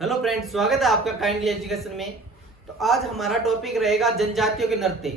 Hello friends, स्वागत है आपका काइंडली एजुकेशन में। तो आज हमारा टॉपिक रहेगा जनजातियों के नृत्य।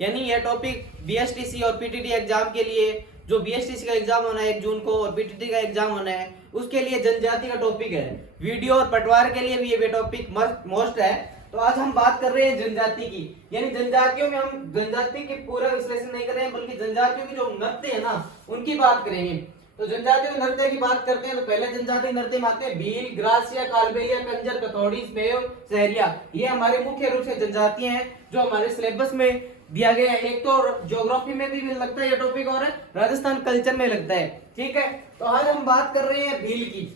यानी यह टॉपिक बीएसटीसी और पीटीटी एग्जाम के लिए, जो बीएसटीसी का एग्जाम होना है 1 जून को और पीटीटी का एग्जाम होना है उसके लिए जनजाति का टॉपिक है। वीडियो और पटवार के लिए भी ये टॉपिक मोस्ट है। तो आज हम बात कर रहे हैं जनजाति की, यानी जनजातियों में हम जनजाति की पूरा विश्लेषण नहीं कर रहे हैं बल्कि जनजातियों की जो नृत्य है ना उनकी बात करेंगे। तो जनजातीय नृत्य की बात करते हैं तो पहले जनजातीय नृत्य में आते हैं भील, ग्रासिया, कालबेलिया, कंजर, कथौड़ी, स्मेव, सहरिया। ये हमारे मुख्य रूप से जनजातियां हैं जो हमारे सिलेबस में दिया गया है। एक तो ज्योग्राफी में भी लगता है ये टॉपिक और राजस्थान कल्चर में लगता है। ठीक है, तो आज हम बात कर रहे हैं भील की,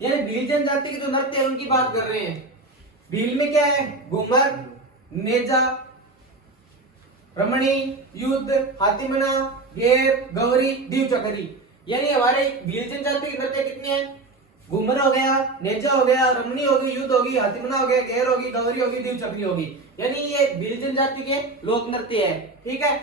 यानी भील जनजाति के जो नृत्य है उनकी बात कर रहे हैं। भील में क्या है? घूमर, नेजा, रमणी, युद्ध, हाथीमना, घेर, गौरी, दीव चक्री। यानी हमारे भील जनजाति के नृत्य कितने हैं? घूमर हो गया, नेजा हो गया, रमणी होगी, युद्ध होगी, हाथीमना हो गया, घेर होगी, गौरी होगी, दीव चक्री होगी। यानी ये भील जनजाति के लोक नृत्य है। ठीक है,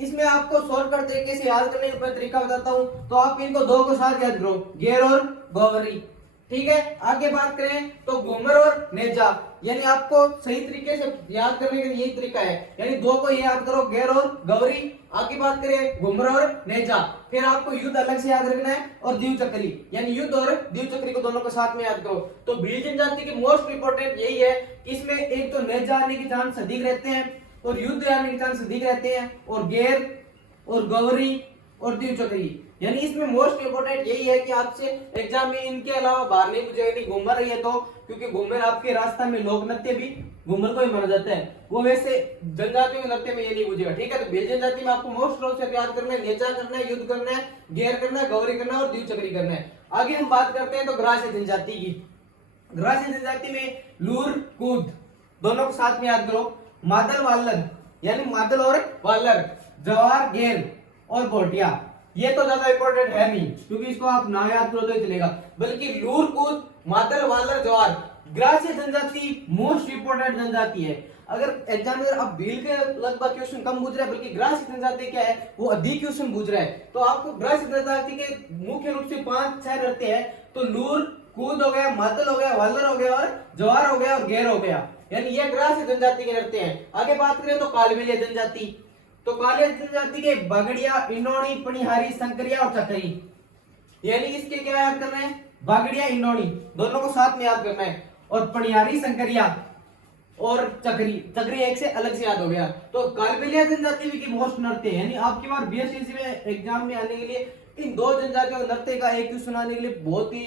इसमें आपको शॉर्टकट तरीके से याद करने का तरीका बताता हूं। तो आप इनको दो को साथ याद करो, घेर और गौरी। ठीक है, आगे बात करें तो घूमर और नेजा, यानी आपको सही तरीके से याद करने का यही तरीका है। यानी दो को याद करो, घेर और गौरी। आगे बात करें घूमर और नेजा, फिर आपको युद्ध अलग से याद रखना है और दीव चक्री, यानी युद्ध और दीव चक्री को दोनों को साथ में याद करो। तो भील जनजाति की मोस्ट इंपोर्टेंट यही है कि इसमें एक तो नेजा आने के चांस अधिक रहते हैं और युद्ध आने के चांस अधिक रहते हैं, और घेर और गौरी और दीव चक्री। यानी इसमें मोस्ट इंपोर्टेंट यही है कि आपसे एग्जाम में इनके अलावा बाहर नहीं पूछेगा। नहीं घूमर है तो, क्योंकि घूमर आपके राजस्थान में लोक नृत्य भी घूमर को ही माना जाता है, वो वैसे जनजातियों के नृत्य में ये नहीं पूछेगा। ठीक है, तो भील जनजाति में आपको मोस्ट रूप से याद करना है, नेजा करना है, युद्ध करना है, घेर करना है, गौरी करना है और दीव चक्री करना है। आगे हम बात करते हैं तो ग्रास्य जनजाति की। ग्रास्य जनजाति में लूर, कूद दोनों को साथ में याद करो, मादल, वालर, यानी मादल और वालर, जवार, घेर और भोटिया। ये तो ज्यादा इंपॉर्टेंट है नहीं, क्योंकि इसको आप ना याद करो तो ही चलेगा, बल्कि लूर, कूद, मादल, वालर, जवार, ग्रास्य जनजाति मोस्ट इंपॉर्टेंट जनजाति है। अगर एग्जाम में आप भील के लगभग क्वेश्चन कम पूछ रहा है, बल्कि ग्रास्य जनजाति क्या है वो अधिक क्वेश्चन पूछ रहा है। तो आपको ग्रास्य जनजाति के मुख्य रूप से 5-6 नृत्य है। तो लूर, कूद हो गया, मादल हो गया, वालर हो गया और जवार हो गया और घेर हो गया, यानी ये ग्रास्य जनजाति के नृत्य हैं। आगे बात करें तो कालबेलिया जनजाति। तो कालिया जनजाति के बागड़िया, इनोनी, पनिहारी, संकरिया और चकरी। यानी इसके क्या याद करना है? बागड़िया, इनोनी दोनों को साथ में याद करना है, और पनिहारी, संकरिया और चकरी। चकरी एक से अलग से याद हो गया। तो कालबेलिया जनजाति की मोस्ट नृत्य है, यानी आपकी बार बीएसटीसी में एग्जाम में आने के लिए इन दो जनजातियों के नृत्य का एक क्वेश्चन आने के लिए बहुत ही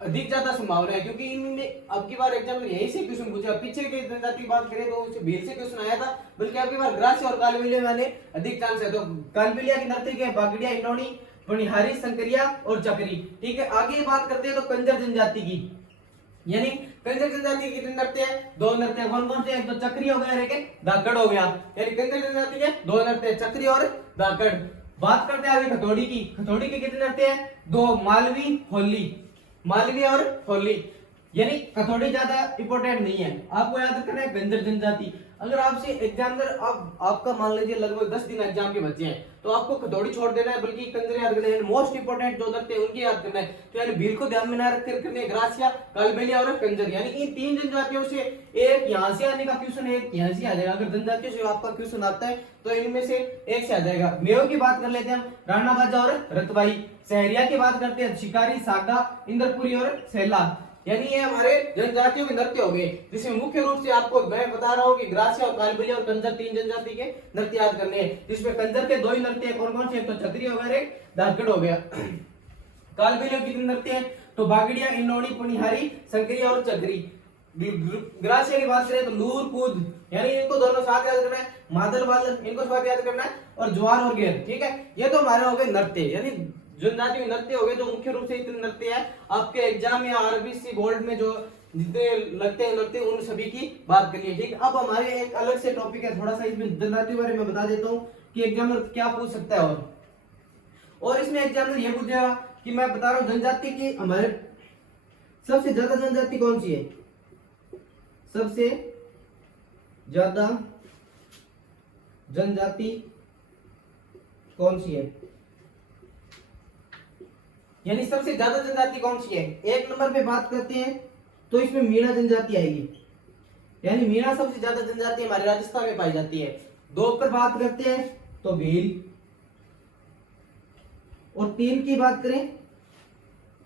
अधिक ज्यादा संभावना है, क्योंकि इनमें अब की बार एग्जाम में यही से क्वेश्चन पूछा। पीछे के जनजाति की बात करें तो उससे भील से क्वेश्चन आया था, बल्कि अब की बार ग्रास्य और कालबेलिया में आने अधिक चांस है। तो कालबेलिया की नृत्य के बागड़िया, इनोनी, पनिहारी, संकरिया और चकरी। ठीक है, आगे बात करते हैं तो कंजर जनजाति की। यानी कंजर जनजाति की नृत्य है, दो नृत्य कौन कौन से? एक तो चक्री हो गया, एक धाकड़ हो गया। यानी कंजर जनजाति के दो नृत्य, चक्री और धाकड़। बात करते हैं आगे खथौड़ी की। खथौड़ी के कितने नृत्य है? दो, मालवी, होली। मालवी और होली, यानी खथौड़ी ज्यादा इंपॉर्टेंट नहीं है, आपको याद रखना है कंजर जनजाति। अगर आपसे एग्जाम आपका मान लीजिए लगभग 10 दिन एग्जाम के बचे हैं, तो आपको खथौड़ी छोड़ देना है, बल्कि कंजर याद करना है। मोस्ट इंपॉर्टेंट जो नृत्य है उनकी याद करना है। तो यानी भील को ध्यान में ना रखकर करने ग्रासिया, कालबेलिया और कंजर, यानी इन 3 जनजातियों से एक यहाँ से आने का क्वेश्चन है, एक यहाँ से आ जाएगा। अगर जनजातियों से आपका क्वेश्चन आता है तो इनमें से एक से आ जाएगा। मेव की बात कर लेते हैं हम, राणा बाजा और रतबाई। सहरिया की बात करते हैं, शिकारी, सागा, इंद्रपुरी और सेला। यानी ये हमारे जनजातियों के नृत्य हो गए, जिसमें मुख्य रूप से आपको मैं बता रहा हूँ कि ग्रासिया और कालबेलिया और कंजर 3 जनजाति के नृत्य याद करने हैं, जिसमें कंजर के 2 ही नृत्य कौन कौन से? एक तो चक्री हो गया, एक धाकड़ हो गया। कालबेलिया के कितने नृत्य हैं? तो बागड़िया, इनोनी, पनिहारी, संकरिया और चक्री। ग्रासिया की बात करें तो लूर, कूद, यानी इनको दोनों साथ याद करना है, मादल, वालर इनको साथ याद करना है, और ज्वार और घेर। ठीक है, ये तो हमारे हो गए नृत्य, यानी जनजातीय नृत्य हो गए जो मुख्य रूप से इतने नृत्य है आपके एग्जाम या आरबीसी बोर्ड में जो जितने लगते हैं नृत्य उन सभी की बात करिए। ठीक, अब हमारे एक अलग से टॉपिक है, थोड़ा सा इसमें जनजाति बारे में बता देता हूँ कि एग्जाम में क्या पूछ सकता है। और इसमें एग्जाम में ये पूछेगा कि मैं बता रहा हूँ जनजाति की हमारे सबसे ज्यादा जनजाति कौन सी है? सबसे ज्यादा जनजाति कौन सी है? यानी सबसे ज्यादा जनजाति कौन सी है? एक नंबर पे बात करते हैं तो इसमें मीणा जनजाति आएगी, यानी मीणा सबसे ज्यादा जनजाति हमारे राजस्थान में पाई जाती है। 2 पर बात करते हैं तो भील, और 3 की बात करें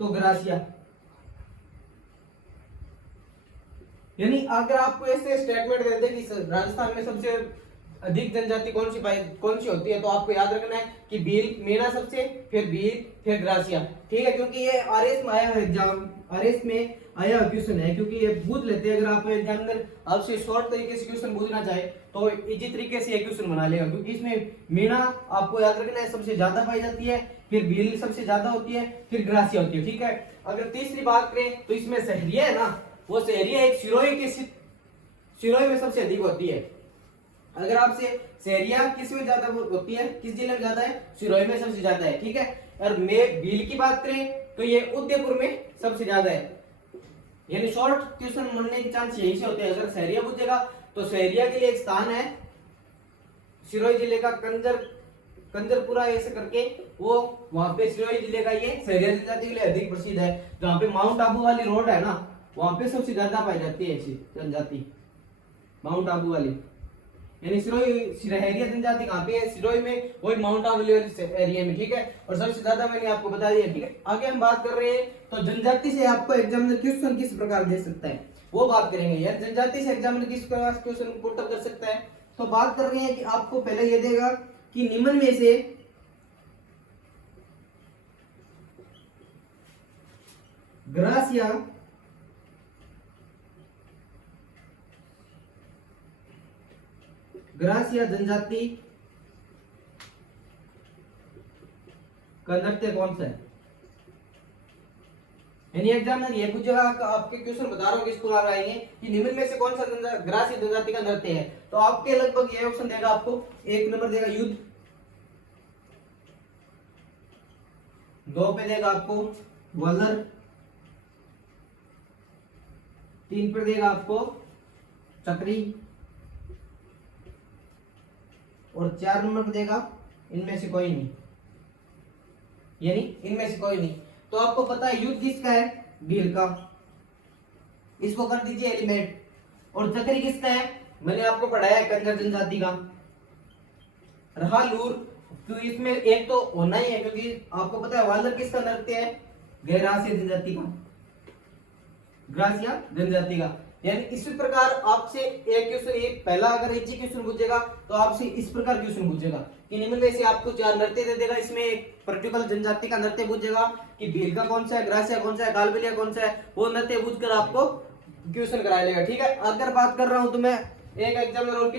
तो ग्रासिया। यानी अगर आपको ऐसे स्टेटमेंट दे दे कि राजस्थान में सबसे अधिक जनजाति कौन सी होती है, तो आपको याद रखना है कि भील, मीणा सबसे, फिर भील, फिर ग्रासिया। ठीक है, क्योंकि ये आरएस में आया है, एग्जाम आरएस में आया क्वेश्चन है, क्योंकि ये पूछ लेते हैं अगर आप एग्जामिनर आपसे शॉर्ट तरीके से क्वेश्चन पूछना चाहे तो इजी तरीके से ये क्वेश्चन बना लेगा, क्योंकि इसमें मीणा आपको याद रखना है सबसे ज्यादा पाई जाती है, फिर भील सबसे ज्यादा होती है, फिर ग्रासिया होती है। ठीक है, अगर तीसरी बात करें तो इसमें सहरिया है ना, वो सहरिया एक सिरोही में सबसे अधिक होती है। अगर आपसे सहरिया किस में ज्यादा होती है, किस जिले में ज्यादा है, सिरोही में सबसे ज्यादा है। ठीक है, और मैं भील की बात करें तो ये उदयपुर में सबसे ज्यादा है। यानी शॉर्ट क्वेश्चन बनने के चांस यही से होते हैं। अगर सहरिया पूछेगा तो सहरिया के लिए एक स्थान है सिरोही जिले का, कंजरपुरा ऐसे करके, वो वहां पे सिरोही जिले का ये सहरिया जनजाति के लिए अधिक प्रसिद्ध है। जहाँ पे माउंट आबू वाली रोड है ना, वहां पे सबसे ज्यादा पाई जाती है ऐसी जनजाति, माउंट आबू वाली। यानी सहरिया जनजाति कहाँ पे है, सिरोही में, वही माउंट आबू एरिया में। ठीक है, और सबसे ज्यादा मैंने आपको बता दिया। ठीक है, आगे हम बात कर रहे हैं तो जनजाति से आपको एग्जामिनर क्वेश्चन किस प्रकार दे सकता है, वो बात करेंगे। यार जनजाति से एग्जामिनर किस प्रकार क्वेश्चन पुटअप कर सकता है, तो बात कर रहे हैं कि आपको पहले ये देगा कि निम्न में से ग्रासिया जनजाति का नृत्य कौन सा है। यानी एग्जामिनर ये पूछेगा, आपके क्वेश्चन बता रहा हूँ किस प्रकार आएंगे कि निम्न में से कौन सा ग्रासिया जनजाति का नृत्य है, तो आपके लगभग ये ऑप्शन देगा आपको। 1 नंबर देगा युद्ध, 2 पे देगा आपको वल्लर, 3 पे देगा आपको चक्री, और 4 नंबर पे देगा इनमें से कोई नहीं। यानी इनमें से कोई नहीं, तो आपको पता है युद्ध किसका है, भील का, इसको कर दीजिए एलिमेंट। और चक्री किसका है, मैंने आपको पढ़ाया है कंजर जनजाति का। रहा लूर, तो इसमें एक तो होना ही है, क्योंकि आपको पता है वालर किसका नृत्य है, ग्रासिया जनजाति का, ग्रासिया जनजाति का। यानी इसी प्रकार आपसे एक क्वेश्चन, एक पहला अगर इजी क्वेश्चन पूछेगा तो आपसे इस प्रकार क्वेश्चन पूछेगा कि निम्न में से आपको 4 नृत्य दे देगा, इसमें एक पर्टिकुलर जनजाति का नृत्य पूछेगा कि भील का कौन सा है, ग्रासिया कौन सा है, कालबेलिया कौन सा है, वो नृत्य पूछकर आपको क्वेश्चन करा लेगा। ठीक है, अगर बात कर रहा हूं तो मैं एक एग्जामिनर और